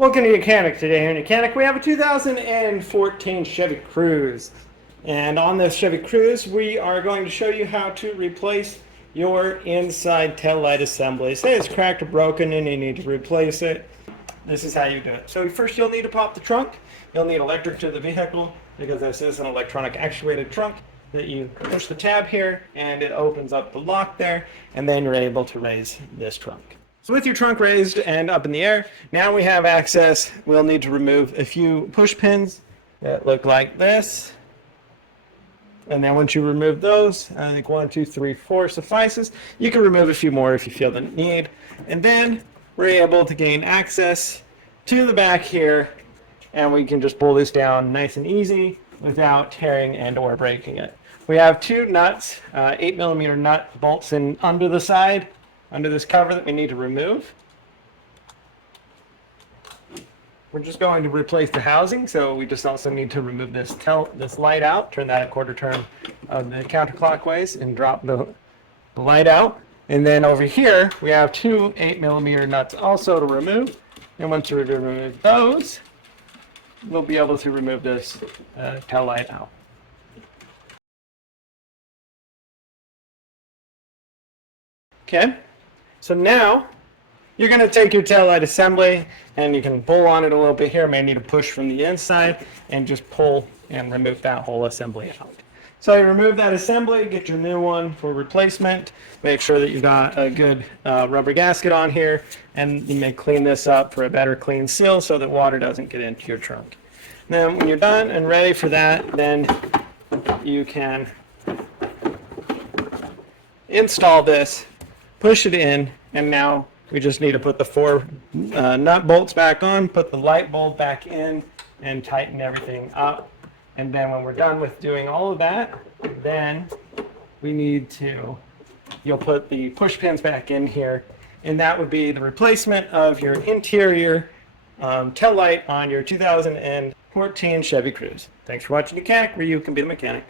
Welcome to YOUCANIC. Today here in YOUCANIC we have a 2014 Chevy Cruze. And on this Chevy Cruze we are going to show you how to replace your inside tail light assembly. Say it's cracked or broken and you need to replace it. This is how you do it. So first you'll need to pop the trunk. You'll need electric to the vehicle because this is an electronic actuated trunk that you push the tab here and it opens up the lock there, and then you're able to raise this trunk. So with your trunk raised and up in the air, now we have access. We'll need to remove a few push pins that look like this. And then once you remove those, I think 1, 2, 3, 4 suffices. You can remove a few more if you feel the need. And then we're able to gain access to the back here, and we can just pull this down nice and easy without tearing and or breaking it. We have two nuts, 8mm nut bolts in under the side, under this cover that we need to remove. We're just going to replace the housing, so we just also need to remove this light out, turn that a quarter turn of the counterclockwise and drop the light out. And then over here, we have two 8mm nuts also to remove. And once we remove those, we'll be able to remove this tail light out. Okay. So now you're going to take your tail light assembly and you can pull on it a little bit here. May need to push from the inside and just pull and remove that whole assembly out. So you remove that assembly, get your new one for replacement. Make sure that you've got a good rubber gasket on here, and you may clean this up for a better clean seal so that water doesn't get into your trunk. Then when you're done and ready for that, then you can install this, push it in, and now we just need to put the four nut bolts back on, put the light bulb back in, and tighten everything up. And then when we're done with doing all of that, then we need to, you'll put the push pins back in here, and that would be the replacement of your interior tail light on your 2014 Chevy Cruze. Thanks for watching YOUCANIC, where you can be the mechanic.